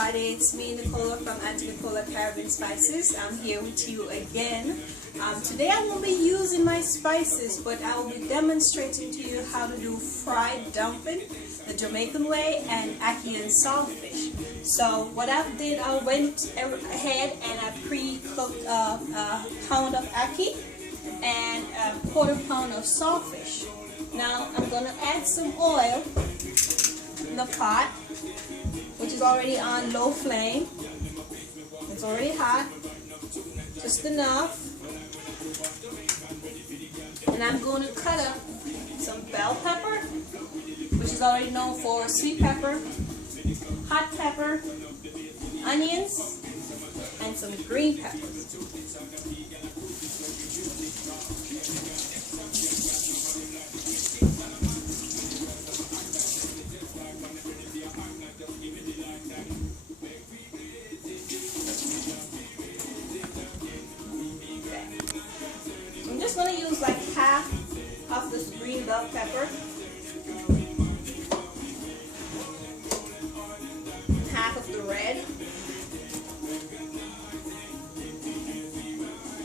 everybody, it's me Nicola from Auntie Nicola Caribbean Spices. I'm here with you again. Today I won't be using my spices, but I will be demonstrating to you how to do fried dumpling the Jamaican way and ackee and saltfish. So what I did, I went ahead and I pre-cooked a pound of ackee and a quarter pound of saltfish. Now I'm going to add some oil in the pot, which is already on low flame. It's already hot, just enough. And I'm going to cut up some bell pepper, which is already known for sweet pepper, hot pepper, onions, and some green peppers. I'm just going to use like half of this green bell pepper, half of the red.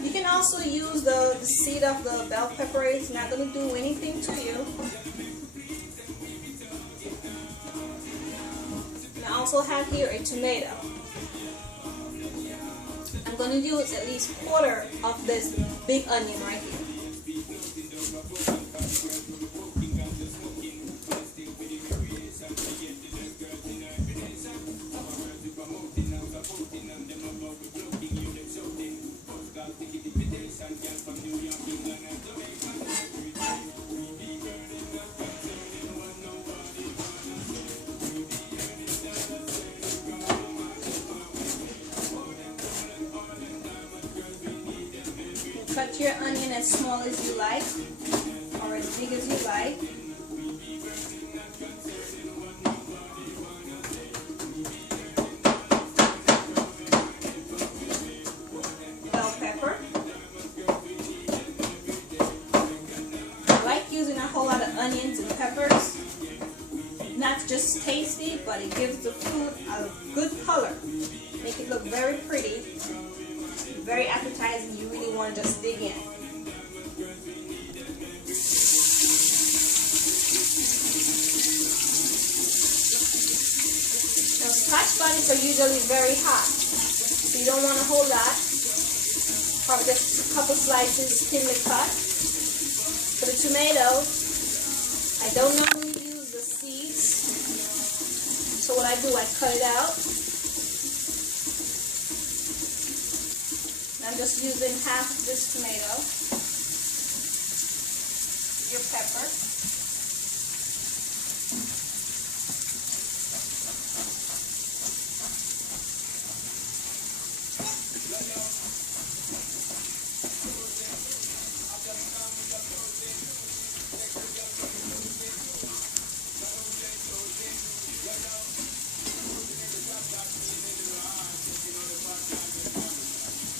You can also use the seed of the bell pepper. It's not going to do anything to you. And I also have here a tomato. I'm going to use at least a quarter of this big onion right here. Cut your onion as small as you like, or as big as you like. Bell pepper. I like using a whole lot of onions and peppers. Not just tasty, but it gives the food a good color. Make it look very pretty. Very appetizing. You really want to just dig in. Now Scotch bonnets are usually very hot, so you don't want a whole lot. Probably just a couple slices thinly cut. For the tomatoes, I don't normally use the seeds, so what I do, I cut it out. I'm just using half of this tomato, your pepper,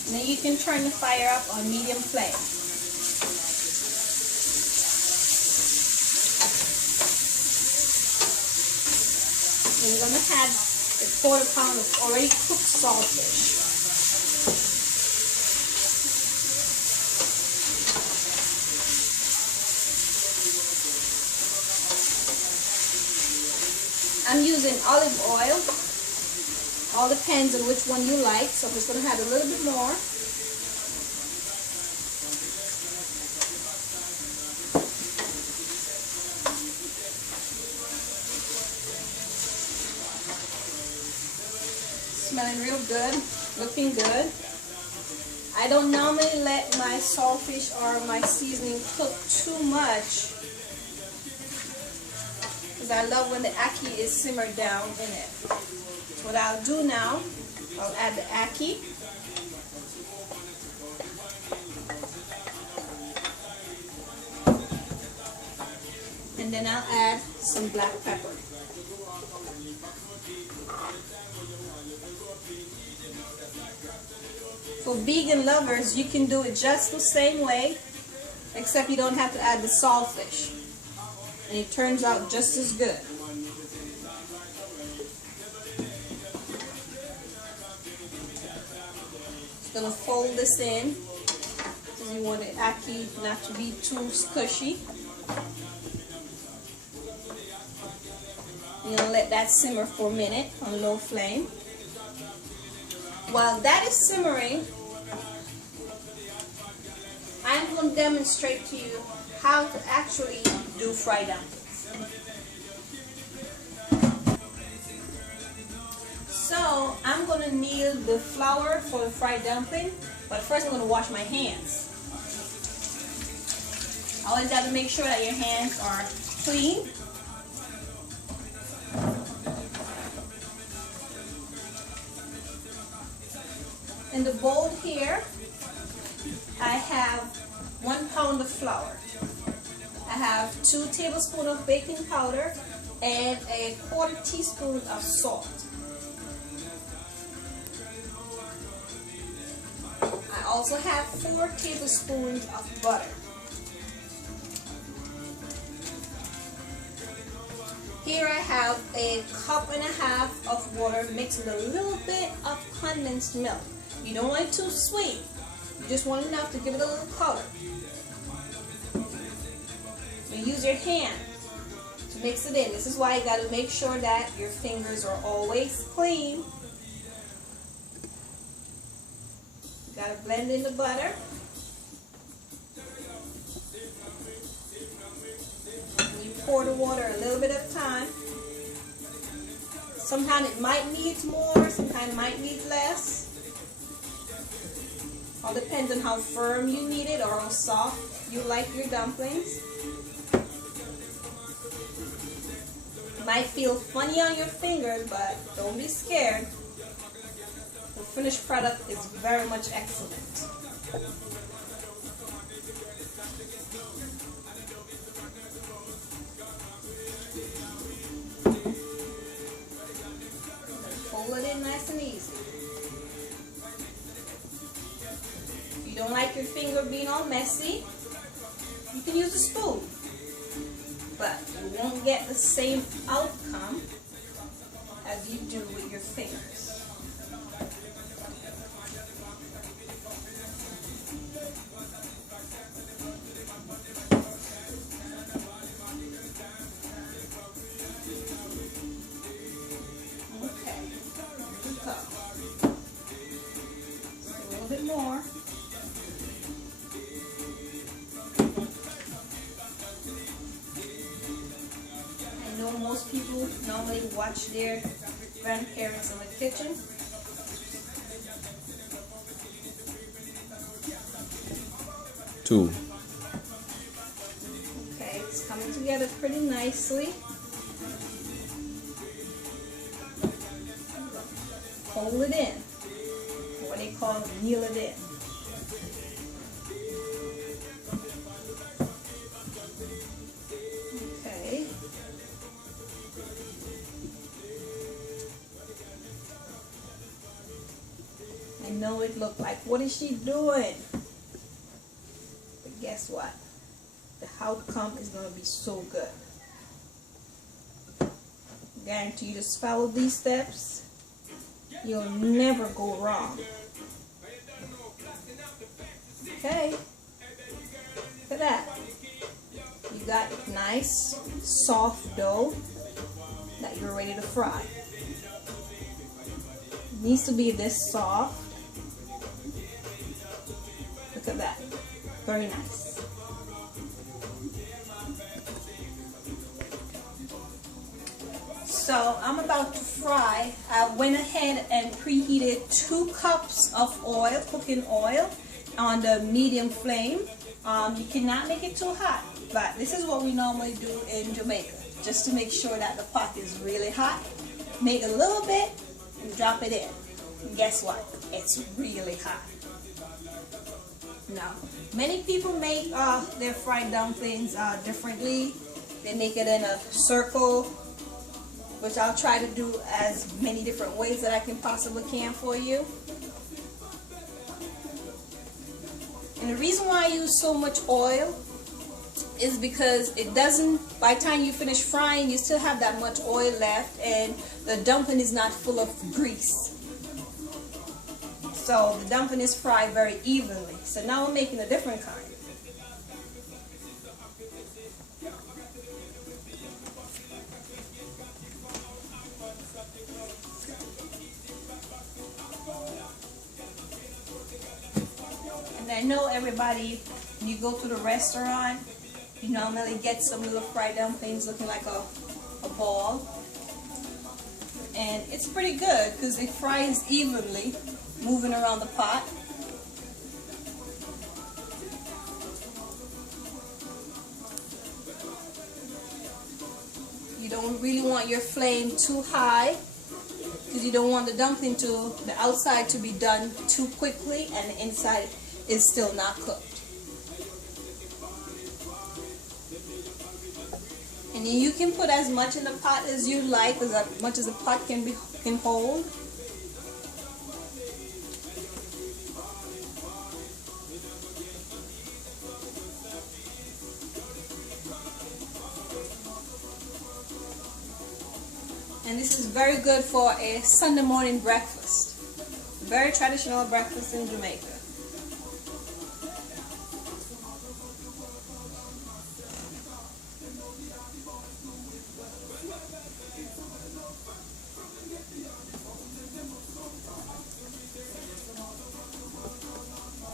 and then you can turn the fire up on medium flame. And you're going to add a quarter pound of already cooked saltfish. I'm using olive oil. All depends on which one you like, so I'm just going to add a little bit more. Smelling real good, looking good. I don't normally let my saltfish or my seasoning cook too much, because I love when the ackee is simmered down in it. What I'll do now, I'll add the ackee. And then I'll add some black pepper. For vegan lovers, you can do it just the same way, except you don't have to add the saltfish. And it turns out just as good. gonna fold this in because you want the ackee not to be too squishy. You're gonna let that simmer for a minute on low flame. While that is simmering, I'm going to demonstrate to you how to actually do fried dumplings. So I'm going to knead the flour for the fried dumpling, but first I'm going to wash my hands. Always got to make sure that your hands are clean. In the bowl here, I have 1 pound of flour. I have 2 tablespoons of baking powder and a 1/4 teaspoon of salt. I also have 4 tablespoons of butter. Here I have a 1.5 cups of water mixed with a little bit of condensed milk. You don't want it too sweet. You just want enough to give it a little color. You use your hand to mix it in. This is why you got to make sure that your fingers are always clean. You got to blend in the butter. And you pour the water a little bit at a time. Sometimes it might need more, sometimes it might need less. All depends on how firm you need it or how soft you like your dumplings. It might feel funny on your fingers, but don't be scared. The finished product is very much excellent. Fold it in nice and easy. If you don't like your finger being all messy, you can use a spoon, but you won't get the same outcome as you do with your fingers. Okay, here we go. A little bit more. Most people normally watch their grandparents in the kitchen. Two. Okay, it's coming together pretty nicely. Hold it in. What they call kneel it in. Okay. I know it looked like, what is she doing? But guess what? The outcome is going to be so good. Guarantee you just follow these steps. You'll never go wrong. Okay. Look at that. You got nice, soft dough that you're ready to fry. It needs to be this soft. Look at that. Very nice. So I'm about to fry. I went ahead and preheated 2 cups of oil, cooking oil, on the medium flame. You cannot make it too hot, but this is what we normally do in Jamaica, just to make sure that the pot is really hot. Make a little bit and drop it in. And guess what? It's really hot. Now, many people make their fried dumplings differently. They make it in a circle, which I'll try to do as many different ways that I can possibly can for you. And the reason why I use so much oil is because it doesn't, by the time you finish frying, you still have that much oil left and the dumpling is not full of grease. So the dumpling is fried very evenly. So now I'm making a different kind. And I know everybody, when you go to the restaurant, you normally get some little fried dumplings looking like a ball. And it's pretty good because it fries evenly, moving around the pot. You don't really want your flame too high because you don't want the dumpling the outside to be done too quickly and the inside is still not cooked. And you can put as much in the pot as you like, as much as the pot can hold. And this is very good for a Sunday morning breakfast. Very traditional breakfast in Jamaica.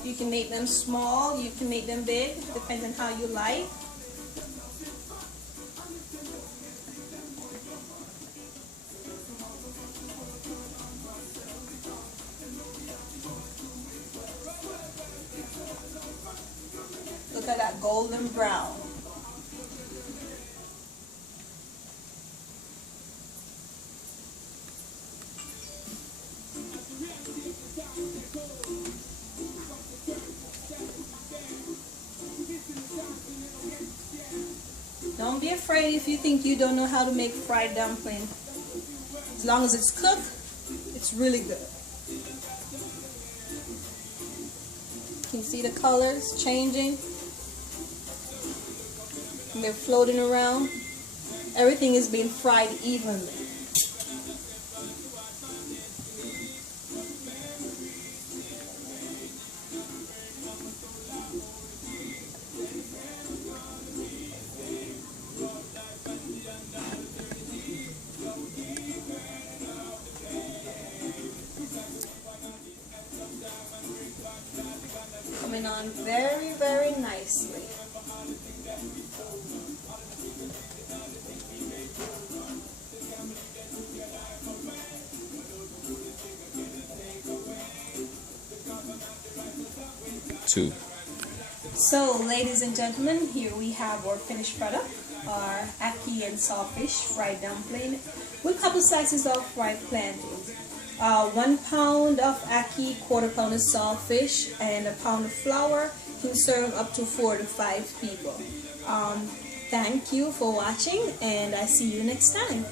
You can make them small, you can make them big, depends on how you like. Look at that golden brown. Don't be afraid if you think you don't know how to make fried dumpling. As long as it's cooked, it's really good. You can see the colors changing. And they're floating around. Everything is being fried evenly. Coming on very, very nicely. Two. So, ladies and gentlemen, here we have our finished product, our ackee and saltfish fried dumpling with a couple slices of fried plantains. 1 pound of ackee, 1/4 pound of saltfish, and a pound of flour can serve up to 4 to 5 people. Thank you for watching, and I see you next time.